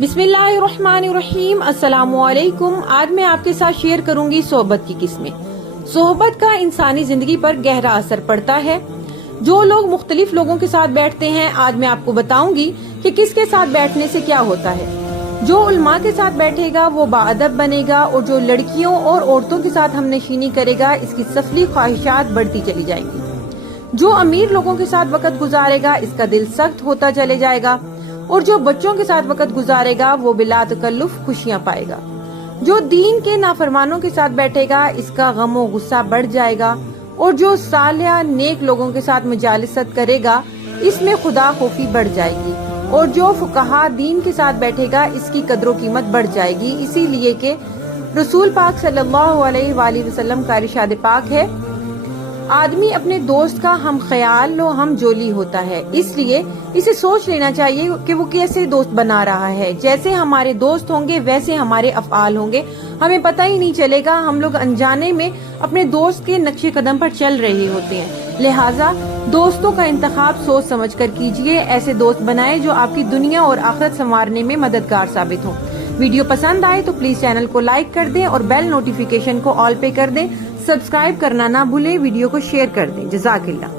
बिस्मिल्लाहिर्रहमानिर्रहीम। अस्सलामुअलैकुम। आज मैं आपके साथ शेयर करूंगी सोहबत की किस्में। सोहबत का इंसानी जिंदगी पर गहरा असर पड़ता है। जो लोग मुख्तलिफ लोगों के साथ बैठते हैं, आज मैं आपको बताऊंगी कि किसके साथ बैठने से क्या होता है। जो उल्मा के साथ बैठेगा वो बाअदब बनेगा, और जो लड़कियों और औरतों के साथ हमनशीनी करेगा, इसकी सफली ख्वाहिशात बढ़ती चली जाएंगी। जो अमीर लोगों के साथ वक्त गुजारेगा, इसका दिल सख्त होता चले जाएगा, और जो बच्चों के साथ वक्त गुजारेगा वो बिला तकल्लुफ खुशियां पाएगा। जो दीन के नाफरमानों के साथ बैठेगा, इसका गम और गुस्सा बढ़ जाएगा, और जो सालिया नेक लोगों के साथ मुजालिसत करेगा, इसमें खुदा खौफी बढ़ जाएगी, और जो फुकहा दीन के साथ बैठेगा, इसकी कदर कीमत बढ़ जाएगी। इसीलिए कि रसूल पाक सल्लल्लाहु अलैहि वसल्लम का इरशाद पाक है, आदमी अपने दोस्त का हम ख्याल लो हम जोली होता है। इसलिए इसे सोच लेना चाहिए कि वो कैसे दोस्त बना रहा है। जैसे हमारे दोस्त होंगे वैसे हमारे अफ़आल होंगे। हमें पता ही नहीं चलेगा, हम लोग अनजाने में अपने दोस्त के नक्शे कदम पर चल रहे होते हैं। लिहाजा दोस्तों का इंतखाब सोच समझ कर कीजिए। ऐसे दोस्त बनाए जो आपकी दुनिया और आखिरत संवारने में मददगार साबित हो। वीडियो पसंद आए तो प्लीज चैनल को लाइक कर दें और बेल नोटिफिकेशन को ऑल पे कर दें। सब्सक्राइब करना ना भूलें। वीडियो को शेयर कर दें। जज़ाकिल्लाह।